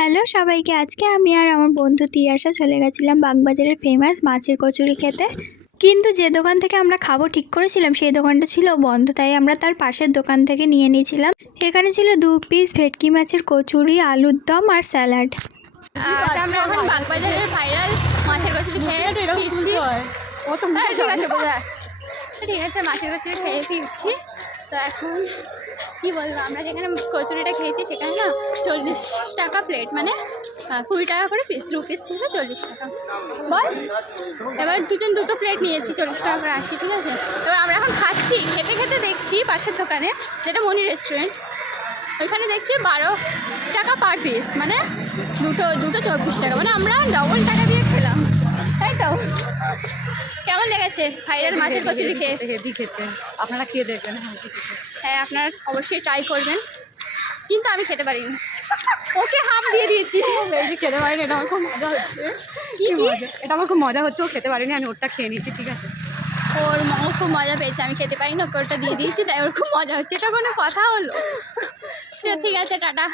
Hello সবাইকে, আজকে আমি আর আমার বন্ধু তিয়াশা চলে গেছিলাম বাগবাজারের ফেমাস মাছের কচুরি খেতে। কিন্তু যে দোকান থেকে আমরা খাবো ঠিক করেছিলাম সেই দোকানটা ছিল বন্ধ, তাই আমরা তার পাশের দোকান থেকে নিয়ে নিয়েছিলাম। এখানে ছিল 2 পিস ভেটকি মাছের কচুরি, আলুর দম আর স্যালাড। আমরা এখন বাগবাজারের ভাইরাল মাছের কচুরি খেয়ে ফিরছি। ঠিক আছে, বোঝা যাচ্ছে। ঠিক আছে, মাছের কচুরি খেয়ে ফিরছি। তো এখন কী বলবো, আমরা যেখানে কচুরিটা খেয়েছি সেখানে না 40 টাকা প্লেট, মানে 20 টাকা করে পিস, 2 পিস ছিল 40 টাকা। বল, এবার দুটো প্লেট নিয়েছি, 40 টাকা করে 80, ঠিক আছে। এবার আমরা এখন খাচ্ছি, খেতে খেতে দেখছি পাশের দোকানে, যেটা মনি রেস্টুরেন্ট, ওইখানে দেখছি 12 টাকা পার পিস, মানে দুটো 24 টাকা, মানে আমরা ডবল টাকা দিয়ে খেলাম, তাই তো। কেমন লেগেছে ভাইরাল মাছের কচুরি খেয়ে? খেতে আপনারা খেয়ে দেখবেন। হ্যাঁ, আপনারা অবশ্যই ট্রাই করবেন, কিন্তু আমি খেতে পারিনি, ওকে হাফ দিয়ে দিয়েছি। খেতে পারিনি, এটা আমার খুব মজা হচ্ছে। এটা আমার খুব মজা হচ্ছে, ও খেতে পারিনি, আমি ওরটা খেয়ে নিচ্ছি, ঠিক আছে। ওর খুব মজা পেয়েছে, আমি খেতে পারিনি, ওকে ওটা দিয়ে দিয়েছি, তাই ওর খুব মজা হচ্ছে। এটা কোনো কথা হলো? ঠিক আছে, টাটা।